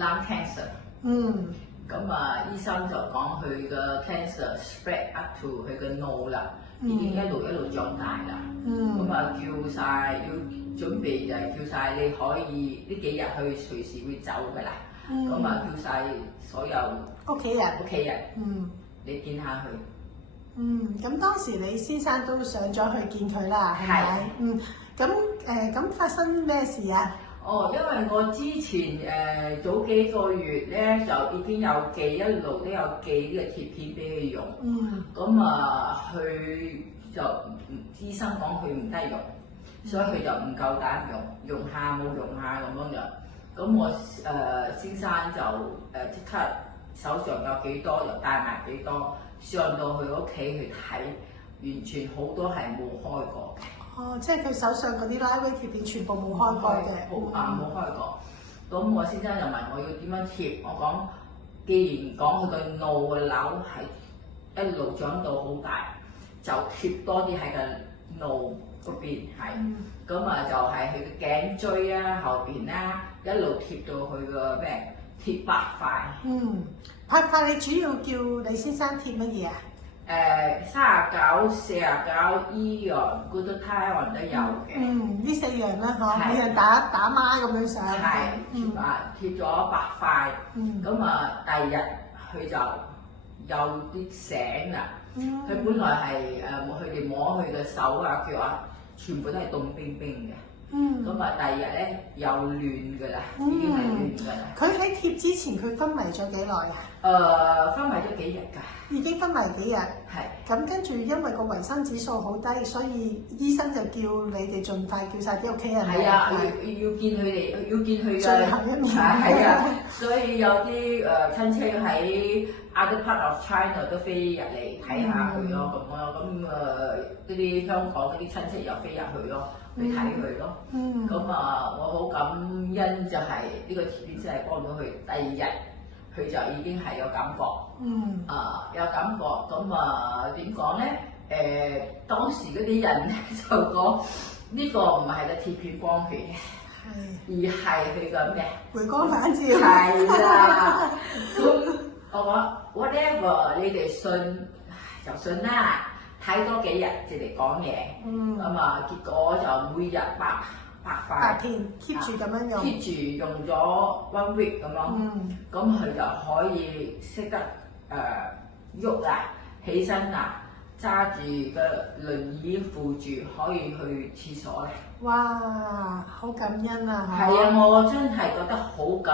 lung cancer。咁醫生就講佢嘅 cancer spread up to 佢嘅腦啦，已經一路長大啦。叫晒要準備就係叫晒你可以呢幾日去隨時會走㗎啦。叫晒所有屋企人，你見下佢。咁當時你先生都上咗去見佢啦，係咪？咁發生咩事啊？因為我之前早幾個月咧就已經有寄，一路都有寄呢個貼片俾佢用。佢就醫生講佢唔得用，所以佢就唔夠膽用下冇用下咁樣樣。咁我先生就即刻手上有幾多就帶埋幾多，上到佢屋企去睇，完全好多係冇開過嘅。即係佢手上嗰啲拉威貼片全部冇開過嘅。冇開過。咁我先生就問我要點樣貼，我講既然講佢個腦嘅瘤係一路長到好大，就貼多啲喺個腦嗰邊係。就係佢嘅頸椎啊後邊啦，一路貼到佢個咩貼8塊。8塊你主要叫你先生貼乜嘢啊？39、49、醫樣、Good Time 都有嘅。呢4樣啦，每人打孖咁樣上。貼咗8塊。第二日佢就有啲醒啦。佢本來係佢哋摸佢嘅手啊腳啊，全部都係凍冰冰嘅。第二日咧又暖㗎啦，已經係暖㗎啦。佢喺貼之前佢昏迷咗幾耐啊？昏迷咗幾日㗎。已經昏迷幾日。咁跟住因為個維生指數好低，所以醫生就叫你哋盡快叫晒啲屋企人嚟。要見佢哋，要見佢嘅。最後一面。所以有啲親戚喺 other part of China 都飛入嚟睇下佢咯，嗰啲香港嗰啲親戚又飛入去咯，去睇佢咯。我好感恩就係呢個貼片真係幫到佢。第二日佢就已經係有感覺。有感覺。點講咧？當時嗰啲人咧就講呢個唔係個貼片幫佢嘅，而係佢個咩？回光返照。係啦。咁我講 whatever 你哋信就信啦，睇多幾日至嚟講嘢。結果就每日8片 keep 住咁樣用。keep 住用咗1 week 咁咯。咁佢就可以識得喐啦，起身啦，揸住個輪椅扶住可以去廁所咧。哇！好感恩啊！係啊，我真係覺得好感恩。